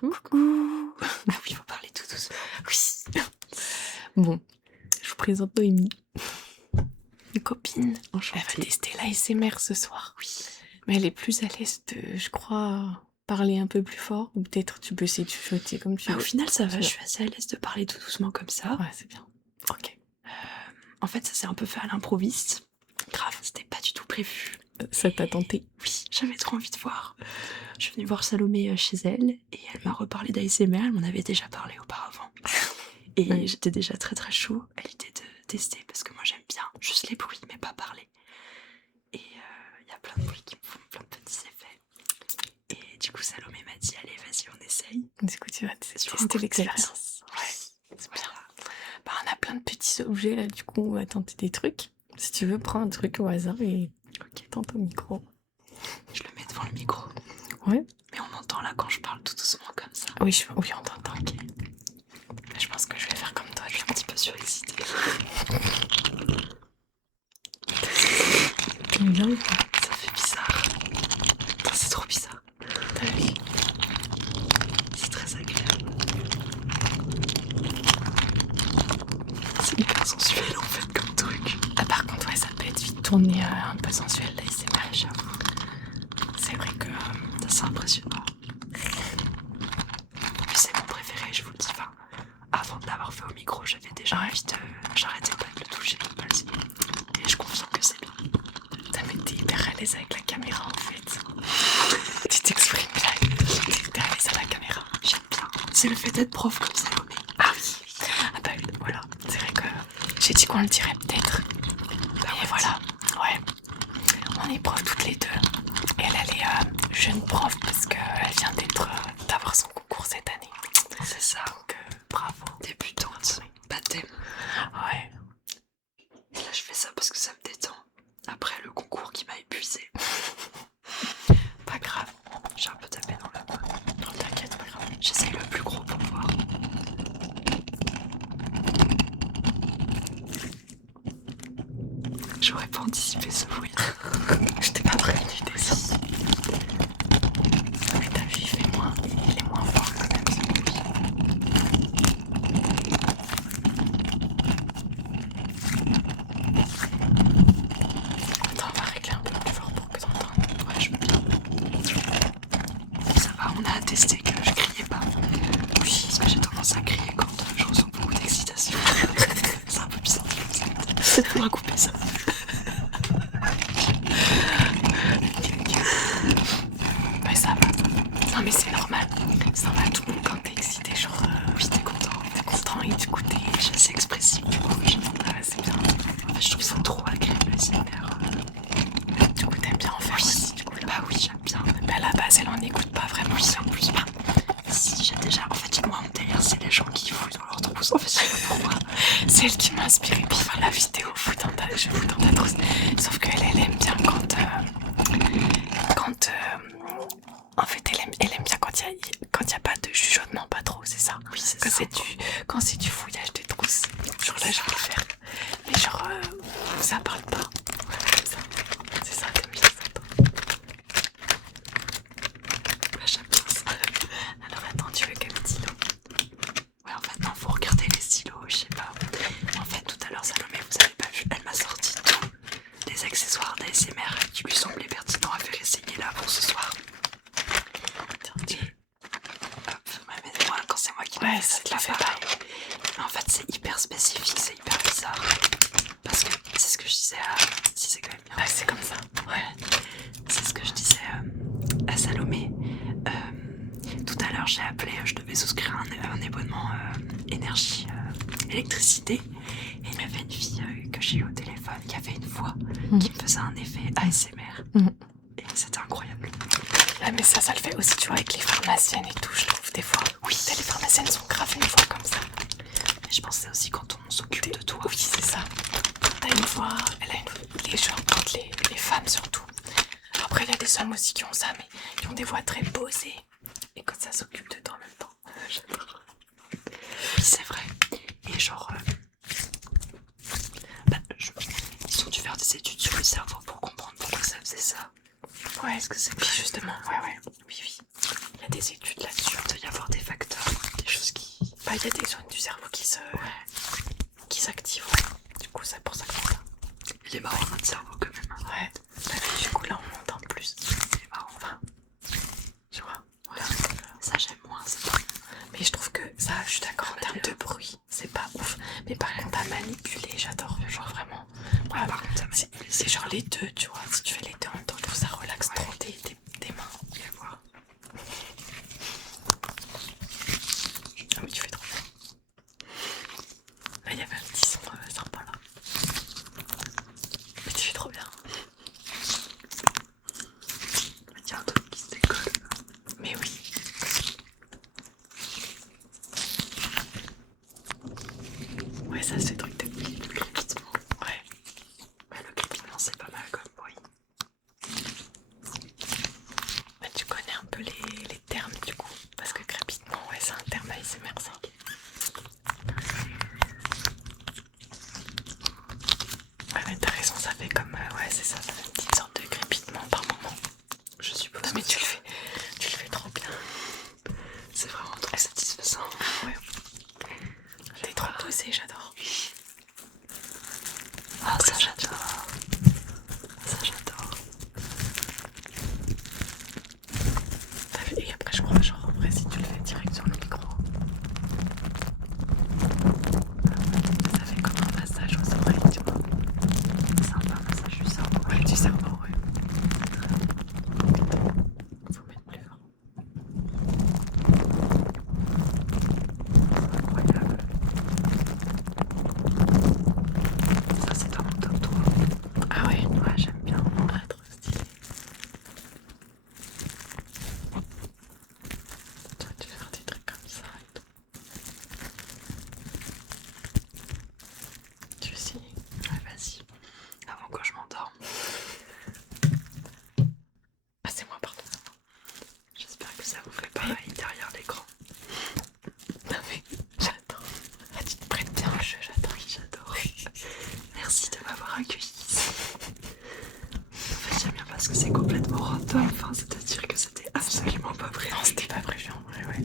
Coucou. Ah oui, il faut parler tout doucement. Oui. Bon, je vous présente Noémie. Une copine. Enchantée. Elle va tester l'ASMR ce soir. Oui. Mais elle est plus à l'aise de, je crois, parler un peu plus fort. Ou peut-être tu peux essayer de chuchoter comme tu veux. Au final, ça va. Tu Je suis assez à l'aise de parler tout doucement comme ça. Ouais, c'est bien. Ok. En fait, ça s'est un peu fait à l'improviste. Grave, c'était pas du tout prévu. Ça t'a tenté? Oui, j'avais trop envie de voir. Je suis venue voir Salomé chez elle et elle m'a reparlé d'ASMR. Elle m'en avait déjà parlé auparavant. Et Ouais. j'étais déjà très très chaud à l'idée de tester parce que moi j'aime bien juste les bruits mais pas parler. Et il y a plein de bruits qui me font plein de petits effets. Et du coup Salomé m'a dit allez vas-y on essaye. Du coup, tu vas Sur un tester coup de tête. l'expérience. Ouais, c'est bien. Voilà. Bah, on a plein de petits objets là, du coup, on va tenter des trucs. Si tu veux, prends un truc au hasard et tente au micro. Je le mets devant le micro. Ouais. Mais on m'entend là quand je parle tout doucement comme ça. Oui, oui, on t'entend. Ok. Je pense que je vais faire comme toi. Je suis un petit peu surexcitée. T'aimes bien ou pas? Ça fait bizarre. Putain, c'est trop bizarre. T'as vu? C'est très agréable. C'est hyper sensuel en fait comme truc. Ah, par contre, ouais, ça peut être vite tourné un peu sensuel l'ASMR, j'avoue. C'est vrai que C'est impressionnant. Puis c'est mon préféré, je vous le dis. Enfin, avant de l'avoir fait au micro, j'avais déjà envie de... J'arrêtais pas de le toucher, de pas le essayer. Et je confirme que c'est bien. ça m'était hyper à l'aise avec la caméra en fait. Tu t'exprimes là, t'es à l'aise à la caméra. J'aime bien. C'est le fait d'être prof comme Salomé. Ah oui. Ah bah voilà, c'est vrai que j'ai dit qu'on le dirait peut-être. Et voilà, ouais. On est profs toutes les deux. Et elle est jeune prof parce qu'elle vient d'avoir son concours cette année. C'est ça. Donc bravo. Débutante. Baptême. Ouais. Et là, je fais ça parce que ça me détend. Après le concours qui m'a épuisé. Pas grave. J'ai un peu tapé dans la main. Non, t'inquiète, pas grave. J'essaye le plus gros pour voir. J'aurais pas anticipé ce bruit. Je t'ai pas prévenu, désolé. Mais t'as vu, il est moins fort quand même ce bruit. Attends, on va régler un peu plus fort pour que t'entendes. Ouais, je veux bien. Ça va, on a attesté que je criais pas. Oui, parce que j'ai tendance à crier quand je ressens beaucoup d'excitation. C'est un peu bizarre. On va couper ça. Bah ça va. Non mais c'est normal. Ça va tout le monde quand t'es excité, genre Oui, t'es content. t'es content et du coup t'es... Je suis assez expressive du coup. Ouais, c'est bien. En fait, je trouve ça trop agréable le SMR. Du coup t'aimes bien en faire aussi du coup là. Bah oui, j'aime bien. Mais à la base elle en écoute pas vraiment. Oui, en plus, bah, si j'ai déjà... En fait, moi, mon délire, c'est les gens qui fouillent dans leur trousse. En fait, je sais pas pourquoi. C'est elle qui m'a inspiré pour faire la vidéo je fous dans ta trousse. Sauf qu'elle aime bien quand en fait elle aime bien quand il y a pas de chuchotement, pas trop, c'est ça. Oui, c'est Quand ça. quand c'est du fouillage de trousse. Genre là je vais le faire. Mais genre ça parle pas. Comme ça. C'est ça, t'aimes bien ça toi. Bah, j'aime bien ça. Alors attends, tu veux quel stylo? Ouais, en fait, non, faut regarder les stylos, je sais pas. En fait, tout à l'heure, Salomé, vous avez pas vu, elle m'a sorti tous les accessoires d'ASMR qui lui semblaient pertinents à faire essayer là pour ce soir. Tiens, Et hop, ouais, mais moi, quand c'est moi qui ouais, fais, ça c'est te de la fait l'appareil. Mais en fait, c'est hyper spécifique, c'est hyper bizarre. Parce que c'est ce que je disais à... Si c'est quand même bien. Ah, c'est comme ça. Ouais, c'est ce que je disais à Salomé. Tout à l'heure, j'ai appelé, je devais souscrire un abonnement énergie, électricité. Et il y avait une fille que j'ai eu au téléphone qui avait une voix qui me faisait un effet ASMR. Et c'était incroyable. Ouais, mais ça le fait aussi, tu vois, avec les pharmaciennes et tout, je trouve, des fois. Oui, les pharmaciennes sont grave une voix comme ça. Et je pensais aussi quand on s'occupe de toi. Oui, c'est ça. T'as une voix, elle a les gens, quand les femmes surtout. Après, il y a des hommes aussi qui ont ça, mais qui ont des voix très posées. Et quand ça s'occupe de toi en même temps, j'adore. Oui, c'est vrai. Et genre... ils ont dû faire des études sur le cerveau pour comprendre pourquoi ça faisait ça. Ouais, est-ce que c'est... Oui, justement, ouais. Oui. Il y a des études là-dessus. Il doit y avoir des Bah, il y a des zones du cerveau qui s'activent, ouais. Du coup, c'est pour ça que c'est ça. Il est marrant notre cerveau quand même. Ouais. Bah, du coup, là, on entend plus. Il est marrant. Enfin, tu vois. Ouais. Ça, j'aime moins. Ça. Mais je trouve que ça, je suis d'accord en termes de bruit, c'est pas ouf. Mais par contre, à manipuler, j'adore. Genre vraiment. Ouais, par contre, c'est genre les deux, tu vois. Si tu fais les deux en même temps, je trouve ça relaxe trop tes mains. Viens voir. Ah oui, tu fais trop bien. Là, il y avait un petit son sympa là. Mais tu fais trop bien. Il y a un truc qui se décolle. Mais oui. Ouais, ça c'est le truc de le crépitement. Ouais. Ouais, le crépitement c'est pas mal comme bruit. Bah, tu connais un peu les termes du coup. Parce que crépitement, ouais, c'est un terme ASMR ça. Ouais, mais t'as raison, ça fait comme. Ouais, c'est ça, ça fait une petite sorte de crépitement par moment. Je suppose. Non, mais tu le fais trop bien. C'est vraiment trop satisfaisant. Ouais. T'es trop posé, j'adore. Ah, ça j'adore. Ça j'adore. Et après, je crois, genre en vrai, si tu le fais direct sur le micro, ça fait comme un massage aux oreilles, tu vois. C'est un peu un massage du cerveau. Ouais, du cerveau, ouais. Faut mettre plus fort. Incroyable. Ça c'est dans mon top 3. Ah ouais, Ouais, j'aime bien. ah, trop stylé. Tu vas te faire des trucs comme ça et tout. Tu sais. Ouais, vas-y. Avant que je m'endorme. Ah, c'est moi, pardon. J'espère que ça vous fait pareil derrière l'écran. Non mais, j'adore. Ah, tu te prêtes bien le jeu, j'adore. Oui, j'adore. Merci de m'avoir accueilli ici. En fait, j'aime bien parce que c'est complètement random. Enfin, c'est-à-dire que c'était absolument pas prévu. Non, c'était pas prévu en vrai, ouais.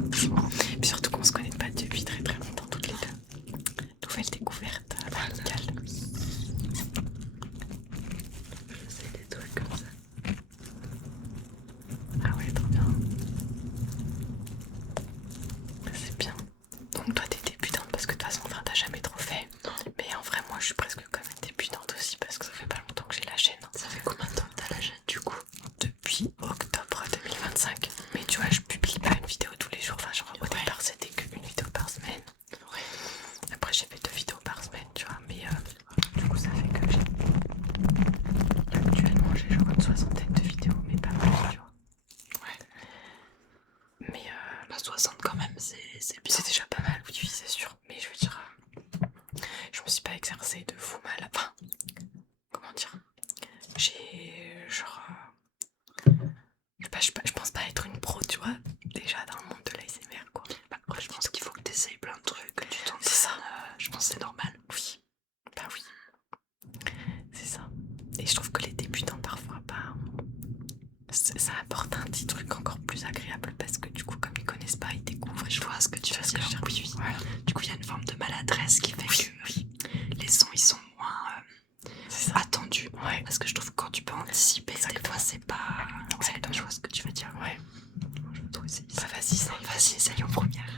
Et puis surtout qu'on se connaît pas depuis très très longtemps toutes les deux. Nouvelle découverte amicale. Je sais des trucs comme ça. Ah ouais, trop bien. C'est bien. Donc toi t'es débutante parce que de toute façon t'as jamais trop fait. Non. Mais en vrai moi je suis presque quand même débutante aussi parce que ça fait pas longtemps que j'ai la chaîne. Ça fait combien de temps que t'as la chaîne du coup? Depuis octobre 2025. Mais tu vois je publie pas une vidéo tous les jours. Enfin genre au départ c'était qu'une vidéo par semaine. Ouais. Après j'ai fait 2 vidéos par semaine tu vois. Mais du coup ça fait que j'ai... Actuellement j'ai genre une soixantaine de vidéos mais pas plus tu vois. Ouais. Mais Bah 60 quand même, c'est bien. c'est déjà pas mal, oui, c'est sûr. Mais je veux dire, je me suis pas exercée de fou mal. Enfin, comment dire, j'ai genre, je pense pas être une pro, tu vois, déjà dans le monde de l'ASMR quoi. Bah, après, je pense qu'il faut que t'essayes plein de trucs, que tu t'entraînes. C'est ça. Je pense que c'est normal. Oui, bah oui, c'est ça. Et je trouve que les débutants parfois, bah, ça apporte un petit truc encore plus agréable parce que du coup, comme ils connaissent pas, ils découvrent. Je vois ce que tu veux ce que je dire. veux Oui, oui. Voilà. Du coup, il y a une forme de maladresse qui fait que les sons ils sont moins C'est ça. attendus. Ouais. Parce que je trouve que quand tu peux anticiper, Exactement. des fois c'est pas. Exactement. Je vois ce que tu veux dire. Ouais. Je veux trop essayer Bah ça. vas-y, ça. Vas-y, essaye en première.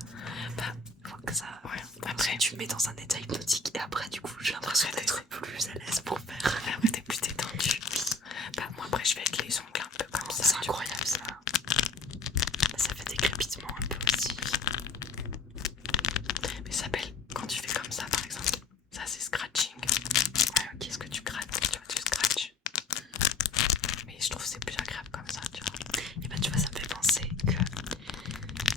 Bah, Je vois que ça. ouais. Après, tu me mets dans un état hypnotique et après, du coup, j'ai l'impression Après, d'être plus à l'aise pour faire. Et après t'es plus détendu. Bah moi après je fais avec les ongles un peu comme ça. C'est tu vois. incroyable ça. Ça fait des crépitements un peu aussi. Mais ça s'appelle quand tu fais comme ça par exemple. Ça c'est scratching. Ouais, ok, ce que tu grattes, tu vois, tu scratches. Mais je trouve que c'est plus agréable comme ça, tu vois. Et bah tu vois, ça me fait penser que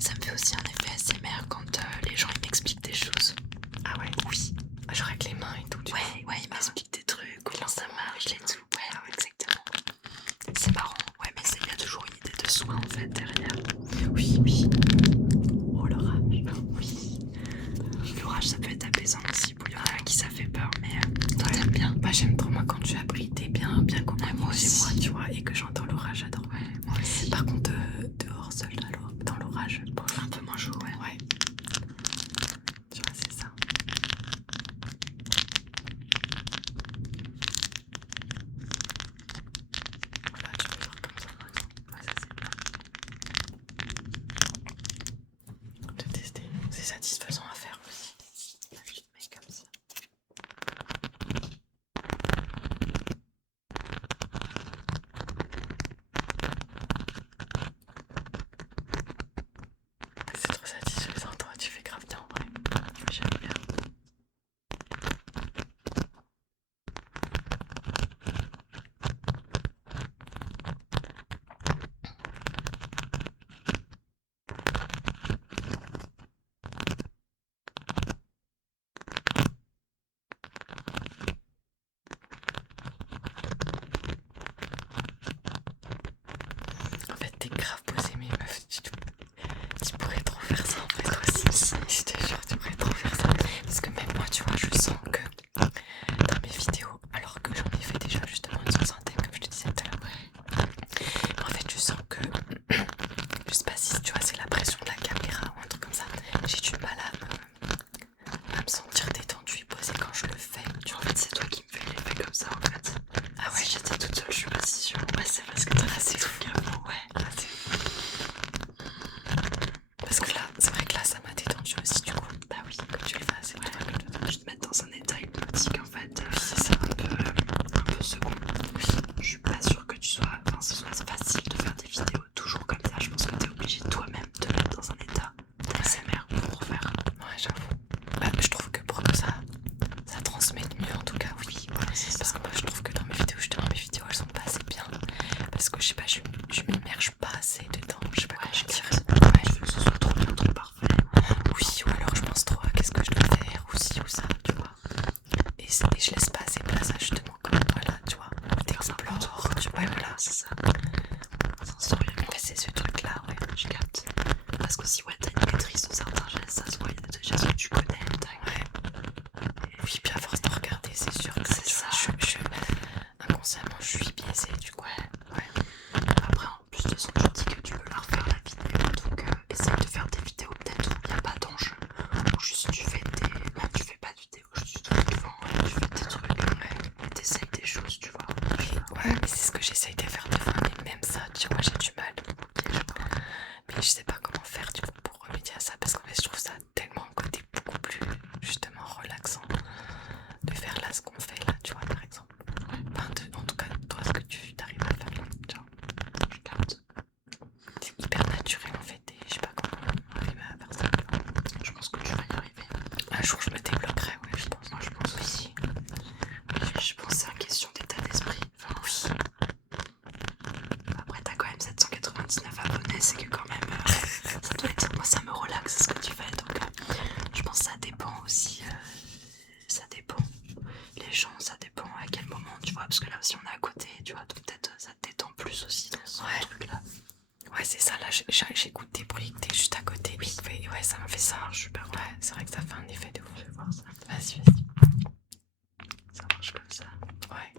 ça me fait aussi un effet ASMR quand les gens ils m'expliquent des choses. Ah ouais. Oui. Genre avec les mains et tout, tu vois. Ouais, ils m'expliquent des trucs, comment ça marche et tout. Ouais, exactement. C'est marrant. Ouais, mais il y a toujours une idée de soi en fait derrière. Oui, oui. Oh l'orage. Oui. L'orage ça peut être apaisant aussi pour il y en a qui ça fait peur, mais toi t'aimes bien. Bah j'aime trop moi quand tu es abrité bien cocooné moi chez aussi. moi, tu vois, et que j'entends l'orage, j'adore. Ouais, moi aussi. Par contre dehors seul dans l'orage, bon, Un peu moins chaud, ouais. ouais. c'est satisfaisant à faire aussi. Là, je te mets comme ça. C'est trop satisfaisant, toi, tu fais grave bien en vrai. J'aime bien. En fait, t'es grave posée, mais meuf, tu pourrais trop faire ça en fait, toi aussi. Je te jure, tu pourrais trop faire ça. Parce que même moi, tu vois, je sens que dans mes vidéos, alors que j'en ai fait déjà justement une soixantaine, comme je te disais tout à l'heure, en fait, je sens que, je sais pas si tu vois, c'est la pression de la caméra ou un truc comme ça, j'ai du mal à me sentir détendue et posée quand je le fais. Tu vois, en fait, c'est toi qui me fais l'effet comme ça en fait. Ah ouais, Si j'étais toute seule, je suis pas si sûre. Ouais, c'est parce que t'as fait des trucs avant. Ouais. ah, parce que là, c'est vrai que là, ça m'a détendue aussi du coup. Bah oui. Que tu le fasses et tout. Je te mettre dans un état hypnotique en fait. Oui, c'est ça. Un peu second. Oui. Je suis pas sûre que tu sois. Enfin, ce soit facile de faire des vidéos toujours comme ça. Je pense que t'es obligé toi-même de te mettre dans un état d'ASMR pour faire. Ouais, j'avoue. Bah, je trouve que pour que ça transmette mieux en tout cas, oui. Voilà, c'est Parce ça. que moi je trouve que dans mes vidéos, justement, mes vidéos elles sont pas assez bien. Parce que je sais pas, je m'immerge pas assez dedans. Je sais pas comment dire. Ouais, je veux que ce soit trop bien, trop parfait. Oui, ou alors je pense trop à qu'est-ce que je dois faire, ou ci ou ça, tu vois. Et je laisse pas assez place à justement comme toi là, tu vois. T'explores, tu vois, voilà. C'est ça. Sensoriel. En fait, c'est ce truc là, ouais. Je capte. Parce que si ouais, t'as une maîtrise de certains gestes, ça se voit, il y a des gestes que tu connais. Ouais. Oui, puis à force de regarder, c'est sûr que C'est tu ça. vois, inconsciemment, je suis biaisée du coup. Ouais. Après, en plus de son, tu dis que tu veux la refaire la vidéo, donc essaye de faire des vidéos peut-être où il n'y a pas d'enjeu. Ou juste tu fais des. Là, tu fais pas de vidéo, juste tu fais des trucs, et t'essayes des choses, tu vois. Ouais, mais c'est ce que j'essaye de faire des fois, mais même ça, tu vois, j'ai du mal. Mais je sais pas comment faire du coup pour remédier à ça, parce qu'en fait, je trouve ça tellement un côté beaucoup plus justement relaxant de faire là ce qu'on fait là, tu vois, par exemple. Enfin, en tout cas, toi, ce que tu t'arrives à faire là, tu vois. Je capte. C'est hyper naturel en fait, et je sais pas comment arriver à faire ça. Je pense que tu vas y arriver. Un jour, je me débloquerai, ouais, je pense. Moi, je pense aussi. Je pense que c'est une question d'état d'esprit. Enfin, oui. Après, t'as quand même 799 abonnés, c'est que quand même, ça doit être. Moi, ça me relaxe ce que tu fais, donc je pense que ça dépend aussi. Ça dépend. Les gens, ça dépend à quel moment, tu vois. Parce que là aussi, on est à côté, tu vois, donc peut-être ça te détend plus aussi dans ce truc-là. Ouais, c'est ça, là, j'écoute des bruits que t'es juste à côté. Oui, ouais, ça me fait ça. Super. Ouais, c'est vrai que ça fait un effet de ouf. Je vais voir ça. Vas-y. Ça marche comme ça. Ouais.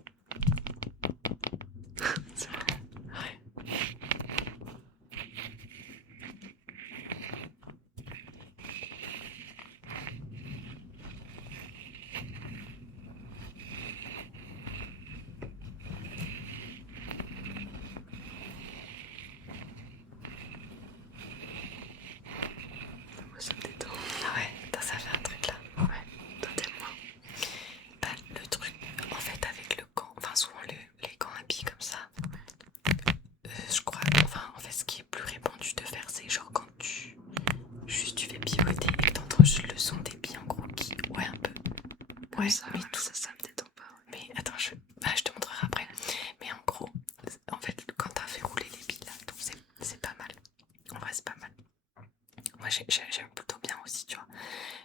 C'est vrai. Ouais. Moi, ça me détend. Ah ouais, ça fait un truc là. Ouais, toi t'aimes moi. Bah, le truc, en fait, avec le gant, enfin, souvent les gants à billes comme ça, je crois, enfin, en fait, ce qui est plus répandu de faire, c'est genre quand tu fais pivoter et que t'entends juste le son des billes en gros qui, ouais, un peu. Ouais, Ça, mais ouais, tout. ça me détend pas. Ouais. Mais attends, je te montrerai après. Mais en gros, en fait, quand t'as fait rouler les billes là, donc c'est pas mal. En vrai, c'est pas mal. Moi, j'aime plutôt bien aussi, tu vois.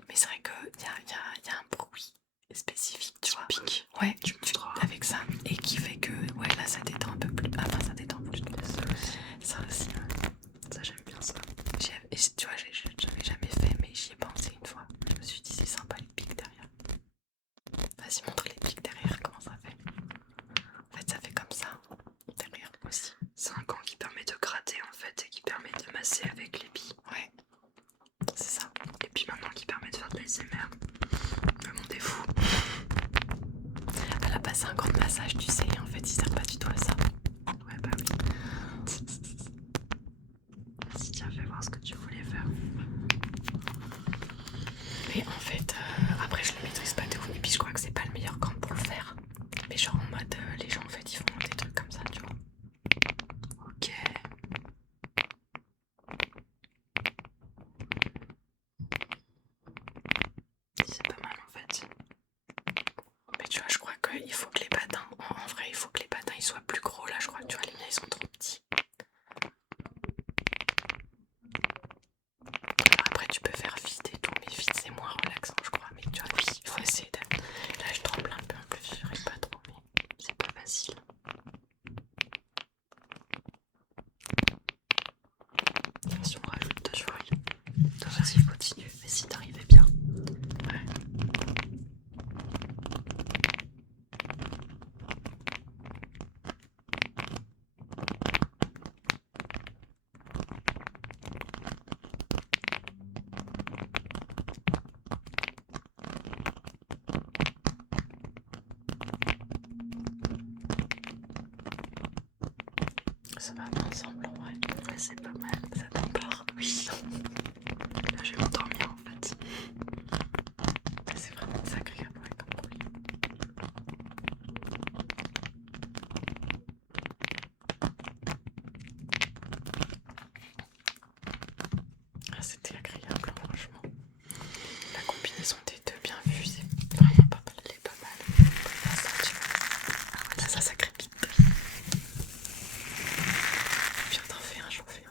Mais c'est vrai qu'il y a un bruit spécifique, tu vois. Pique. Ouais, Tu montreras. avec ça. Et qui fait que, ouais, là, ça détend un peu plus. Ah, enfin, ça détend plus. Ça aussi. Ça, j'aime bien ça. Tu vois, j'avais jamais fait, mais j'y ai pensé une fois. Je me suis dit, c'est sympa les pics derrière. Vas-y, montre les pics derrière, comment ça fait. En fait, ça fait comme ça. Derrière aussi. C'est un gant qui permet de gratter en fait et qui permet de masser avec les billes. Ouais, c'est ça. Et puis maintenant qui permet de faire de l'ASMR. Le monde est fou. Elle a passé un gant de massage, tu sais, en fait, il sert pas du tout à ça. Ouais, bah oui. Vas-y, tiens, fais voir ce que tu voulais faire. il faut que les patins, en vrai, il faut que les patins ils soient plus gros. Là, je crois que tu vois, les miens ils sont trop petits. Alors après, tu peux faire vite et tout, mais vite c'est moins relaxant, je crois. Mais tu vois, oui, il faut essayer de. Là, je tremble un peu en plus, je n'arrive pas trop, mais C'est pas facile. Si on rajoute 2 feuilles, vas-y, continue. Mais si t'arrivais bien. ouais. Ça va ensemble en vrai. Ouais, c'est pas mal. Ça t'endort. Oui. Là, je vais m'endormir en fait. C'est vraiment désagréable ouais, comme bruit. Ah, c'était agréable, franchement. La combinaison des deux bien vue, c'est vraiment pas mal. Elle est pas mal. Là, ça, tu vois. Là, ça crépite. Puis t'en fais un, j'en fais un.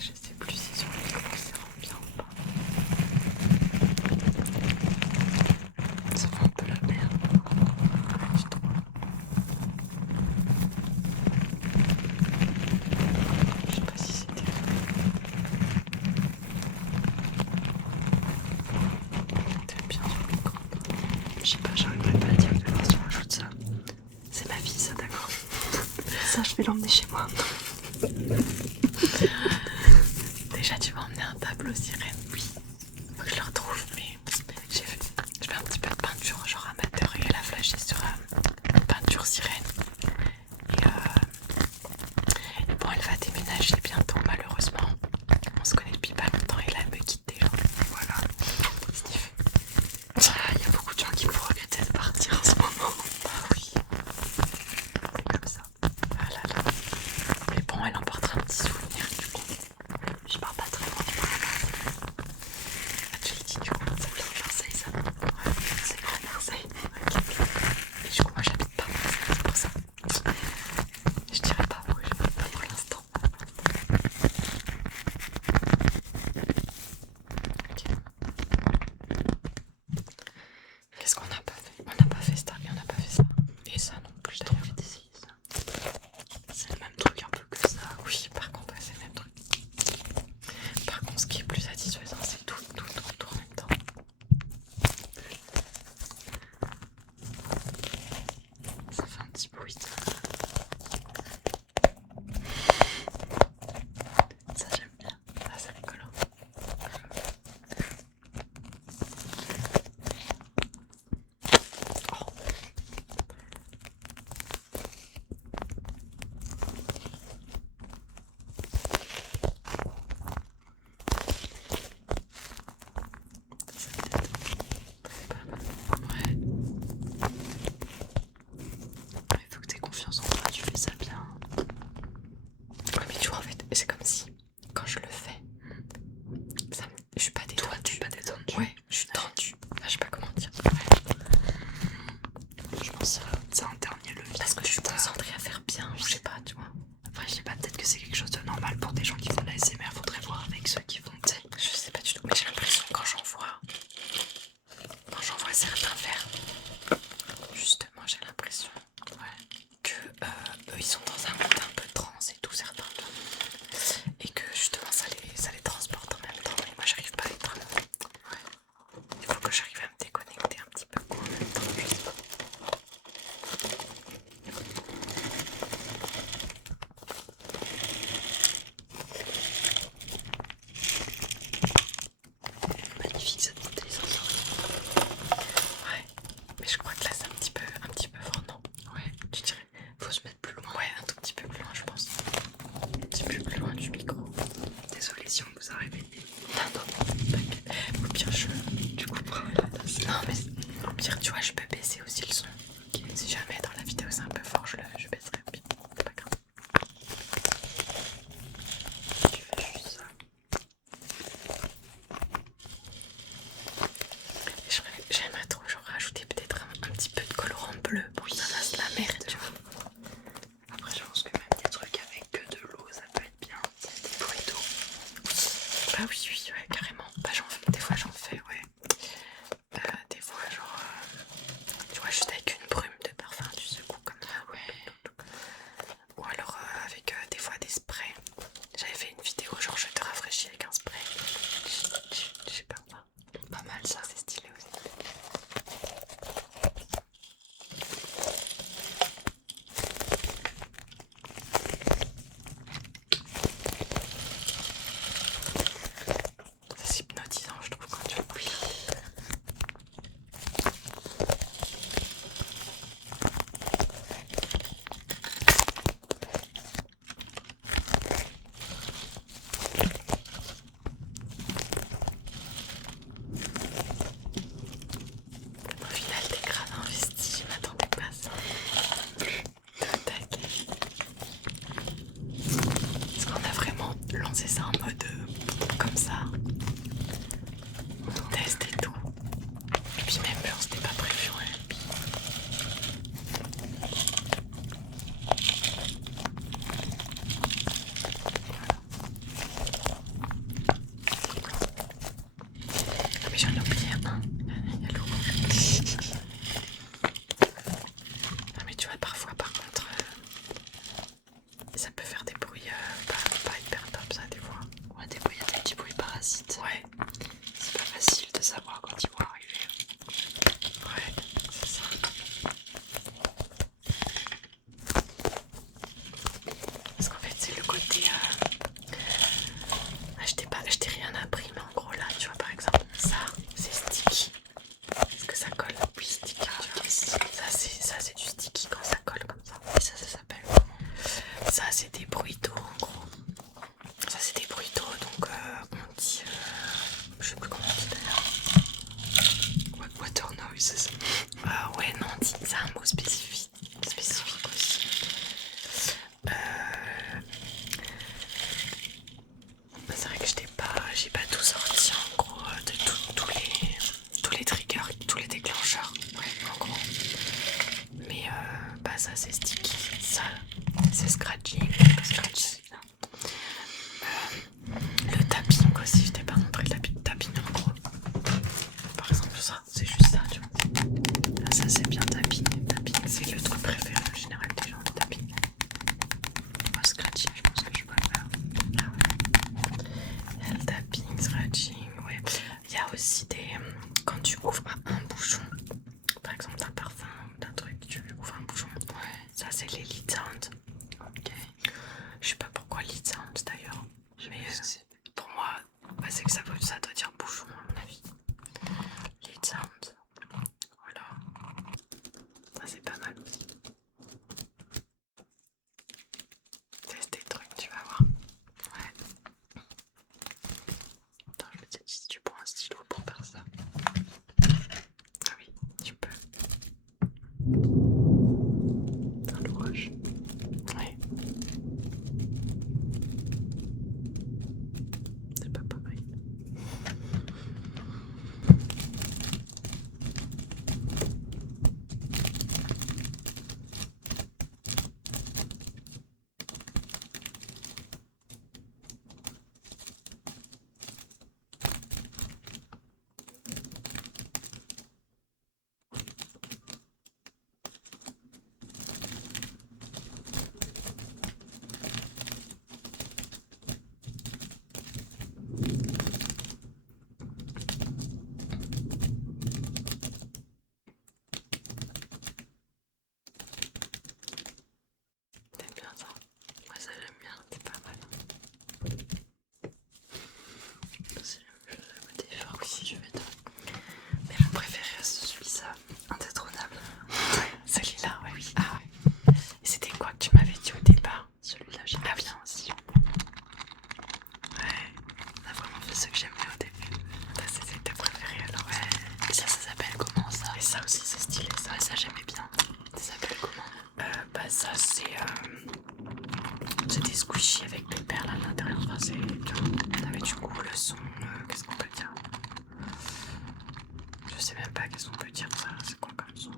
Je sais plus si sur le micro ça rend bien ou pas. Ça fait un peu la merde. Ouais, je trouve. Je sais pas si c'était. T'aimes bien sur le micro. Je sais pas, j'arriverai pas à dire de voir si on rajoute ça. C'est ma vie, ça, d'accord. Ça, je vais l'emmener chez moi. Déjà, tu m'as emmené un tableau sirène. Oui. Faut que je le retrouve, mais je fais un petit peu de peinture, genre amateur, et elle a flashé sur peinture sirène. Et bon, elle va déménager bientôt, malheureusement. On se connaît depuis pas longtemps et là, elle me quitte déjà. Voilà. Sniff. Il y a beaucoup de gens qui vont regretter de partir en ce moment. Bah oui. C'est comme ça. Ah là là. Mais bon, elle emportera un petit souvenir du coup. Je pars pas très loin, je pars à Paris. pire, tu vois, je peux baisser aussi le son. Si jamais dans la vidéo c'est un peu fort, je baisserai. C'est pas grave. Tu fais juste ça. J'aimerais trop genre rajouter peut-être un petit peu de colorant bleu pour que ça fasse la mer, tu vois. Après, je pense que même des trucs avec que de l'eau, ça peut être bien. Des bruits d'eau. Bah oui, ouais, carrément. Bah des fois j'en fais, ouais. Des fois genre, tu vois, juste avec une brume de parfum, tu secoues comme ça. Ouais. Ou alors avec des fois des sprays. J'avais fait une vidéo genre je te rafraîchis avec un spray. Je sais pas. Pas mal ça, c'est stylé aussi. C'est hypnotisant, je trouve, quand tu le pries. Au final, t'es grave investi, je m'attendais pas à ça. Tac. Parce qu'on a vraiment lancé ça en mode comme ça. On teste et tout. Et puis même, genre, c'était pas prévu, ouais. Ah, mais j'en ai oublié un. Il y a l'orange. Ah, mais tu vois, parfois, par contre, ça peut faire des bruits pas hyper top, ça, des fois. Ouais, des fois, il y a des petits bruits parasites. Ouais, C'est pas facile de savoir quand ils vont arriver. ouais, c'est ça. Parce qu'en fait, c'est le côté. Je t'ai rien appris, mais en gros, là, tu vois, par exemple, ça, c'est sticky. Est-ce que ça colle? Oui, sticky, tu vois. Ça, c'est du sticky quand ça colle comme ça. Et ça s'appelle comment? Ça, c'est des bruits d'eau, en gros. Ça, c'est des bruits d'eau, donc on dit. Je sais plus comment on dit d'ailleurs. Water noises. Ouais, non, on dit. C'est un mot spécifique aussi. C'est vrai que j'ai pas tout sorti en gros de tous les triggers, tous les déclencheurs, ouais, en gros. Mais bah ça c'est sticky, ça c'est scratching. Le tapping aussi, je t'ai pas montré le tapping en gros. Par exemple ça, c'est juste ça, tu vois. Ah, ça c'est bien tapping. Tapping, c'est le truc préféré en général des gens, le tapping. Moi, scratching, je pense que je peux le faire. Ah ouais. Le tapping, scratching, ouais. Il y a aussi des... Quand tu ouvres un bouchon, par exemple d'un parfum ou d'un truc, tu ouvres un bouchon. Ouais. Ça c'est les lead sounds. Ok. Je sais pas pourquoi lead sounds d'ailleurs. Mais C'est pour moi, bah, c'est que ça doit dire bouchon à mon avis. Lead sounds. Voilà. Ça c'est pas mal aussi. Teste des trucs, tu vas voir. ouais. Attends, je me disais si tu prends un stylo pour faire ça. Ah oui, tu peux. Dans l'orage. Ouais. C'est pas pareil. aussi, c'est stylé ça. Ouais, ça j'aimais bien. Ça s'appelle comment? Bah ça c'est des squishies avec des perles à l'intérieur. Enfin c'est... Mais du coup le son, qu'est-ce qu'on peut dire? Je sais même pas qu'est-ce qu'on peut dire ça. C'est quoi comme son?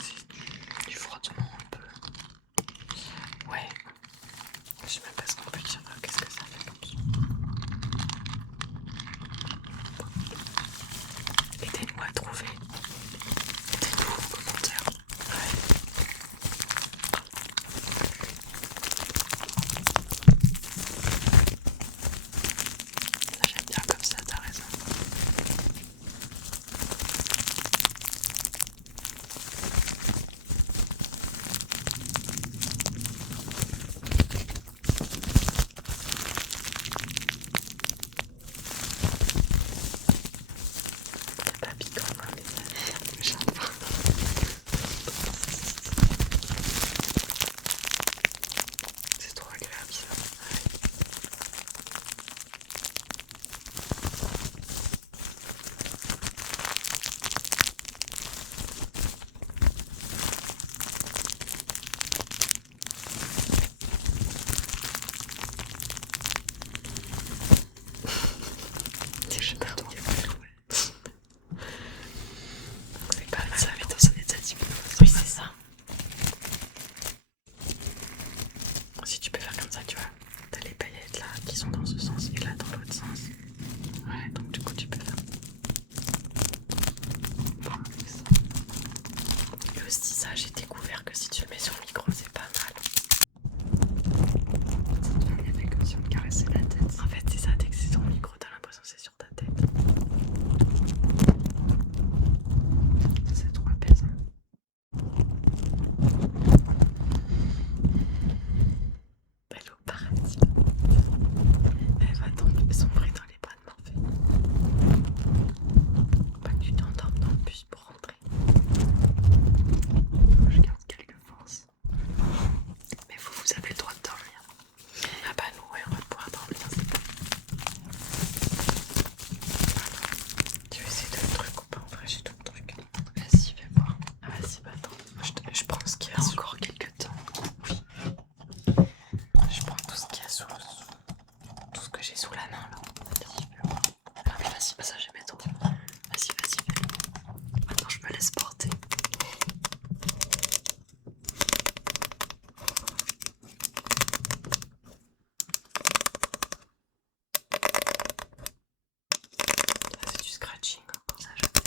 C'est du frottement un peu. Ouais. Je sais même pas ce qu'on peut dire. Qu'est-ce que ça fait comme son? Aidez-nous à trouver. Dites-nous en commentaire. Ouais. J'aime bien comme ça, t'as raison. C'est pas piquant comme les J'aime pas. C'est trop agréable ça. Je pas trop. C'est pas mal. Ça met dans un état d'hypnose. Oui, c'est ça. Si tu peux faire comme ça, tu vois, t'as les paillettes là qui sont dans ce sens et là dans l'autre sens. Ouais, donc du coup tu peux faire. Et aussi ça, j'ai découvert que si tu le mets sur le micro, c'est pas mal. Ça fait comme si on caressait la tête. En fait, c'est ça, dès que c'est sur le micro, t'as l'impression que c'est sur ta tête. C'est trop apaisant. Elle est au paradis. Elle va tomber sombrer dans les bras de Morphée. Pas que tu t'endormes dans le bus pour rentrer. Je garde quelques forces. Mais vous avez le droit de dormir. Ah bah nous, ouais, on va pouvoir dormir, c'est bon. Tu veux essayer d'autres trucs ou pas? En vrai, j'ai d'autres trucs. Vas-y, fais voir. Ah vas-y, bah attends. Je prends ce qu'il y a Il y a sous. encore quelques temps. Oui. Je prends tout ce qu'il y a sous. Tout ce que j'ai sous la main là. Vas-y, fais voir. Ah mais vas-y, bah ça j'aimais trop. Vas-y, fais. Maintenant je me laisse porter. Ça c'est du scratching. Ça j'aime bien.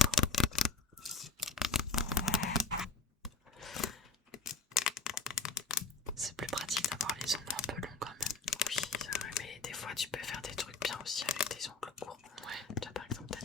C'est plus pratique d'avoir les ongles un peu longs quand même. Oui, c'est vrai, mais des fois tu peux faire des trucs bien aussi avec tes ongles courts. Ouais. Tu vois, par exemple,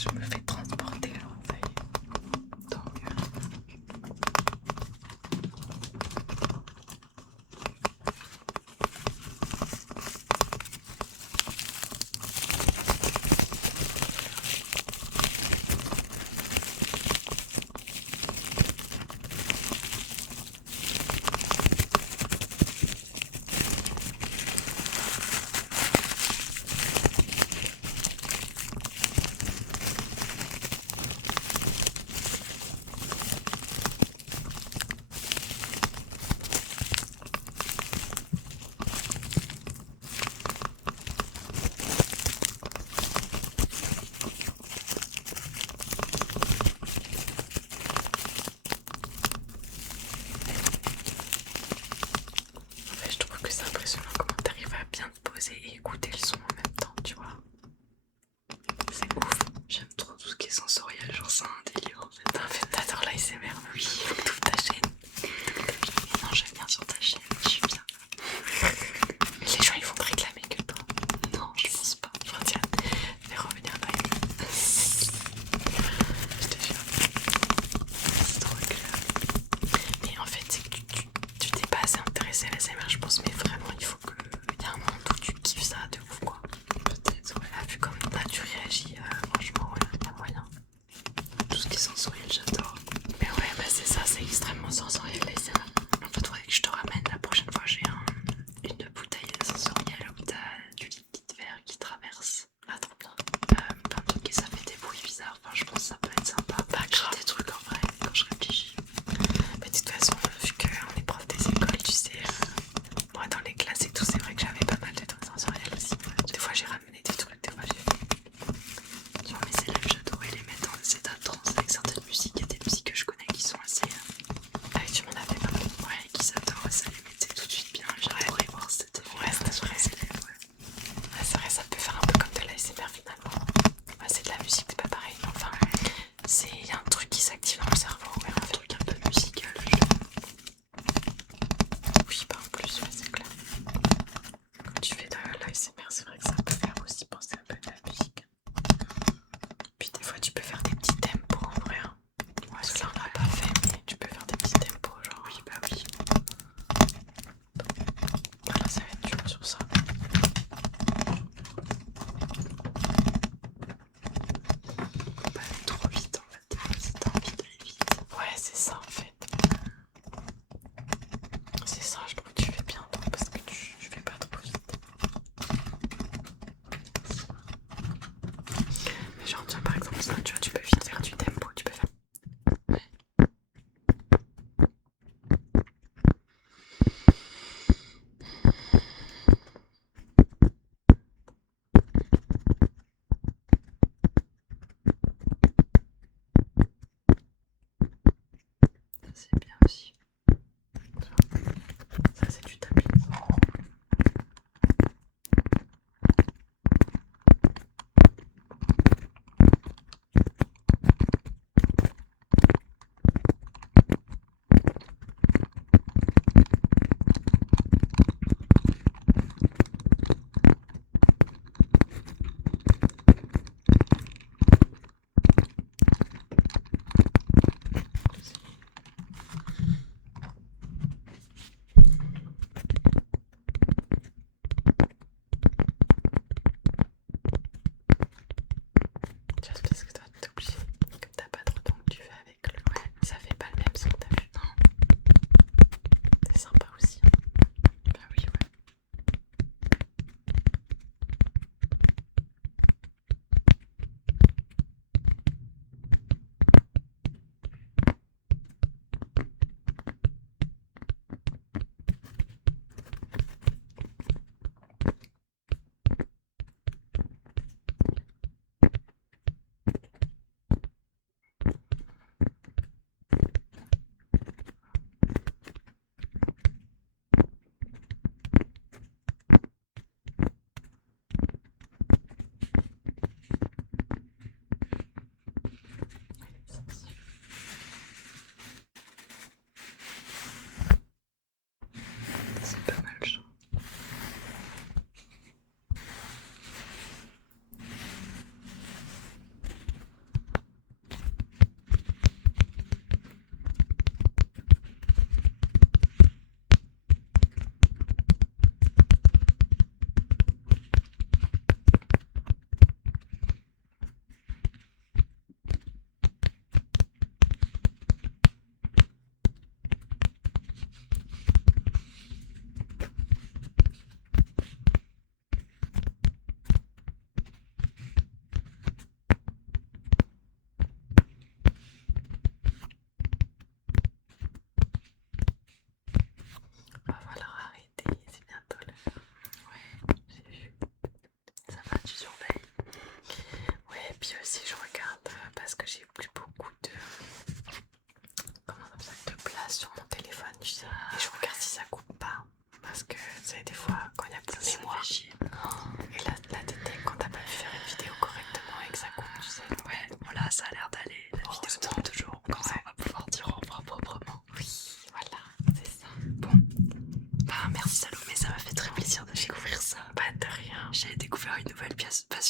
je me fais transporter alors, ça y est. Tant mieux.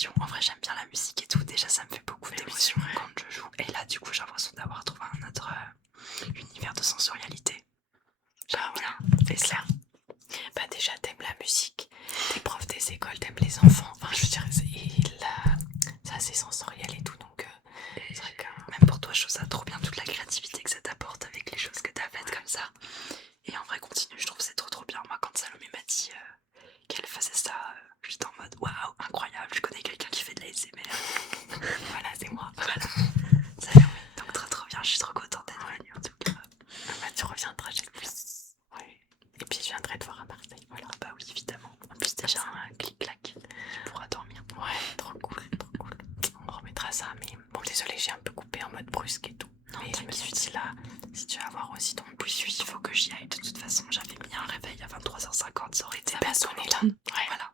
d'émotions. En vrai, j'aime bien la musique et tout. Déjà, ça me fait beaucoup d'émotions quand je joue. Et là, du coup, j'ai l'impression d'avoir trouvé un autre univers de sensorialité. J'aime bien. Et ça. Bah déjà t'aimes la musique, t'es prof des écoles, t'aimes les enfants, enfin je veux dire, c'est assez sensoriel et tout, donc c'est vrai que... Même pour toi, je trouve ça trop bien, toute la créativité que ça t'apporte avec les choses que t'as faites comme ça. Et en vrai, continue, je trouve que c'est trop bien. Moi, quand Salomé m'a dit qu'elle faisait ça, j'étais en mode waouh, incroyable, je connais quelqu'un qui fait de l'ASMR. Voilà, c'est moi. Voilà, Salomé, donc trop bien, je suis trop contente d'être venue en tout cas. Bah tu reviendras, j'espère. Ouais. Et puis je viendrai te voir à Marseille, voilà. Bah oui, évidemment. En plus, déjà un clic-clac, tu pourras dormir. Ouais, trop cool, trop cool. On remettra ça, mais bon, désolé, j'ai un peu coupé en mode brusque et tout. Non, mais je me suis dit là, si tu vas avoir aussi ton Oui, il faut que j'y aille. De toute façon, j'avais mis un réveil à 23h50, ça aurait été ça va sonner là. Ouais. Voilà.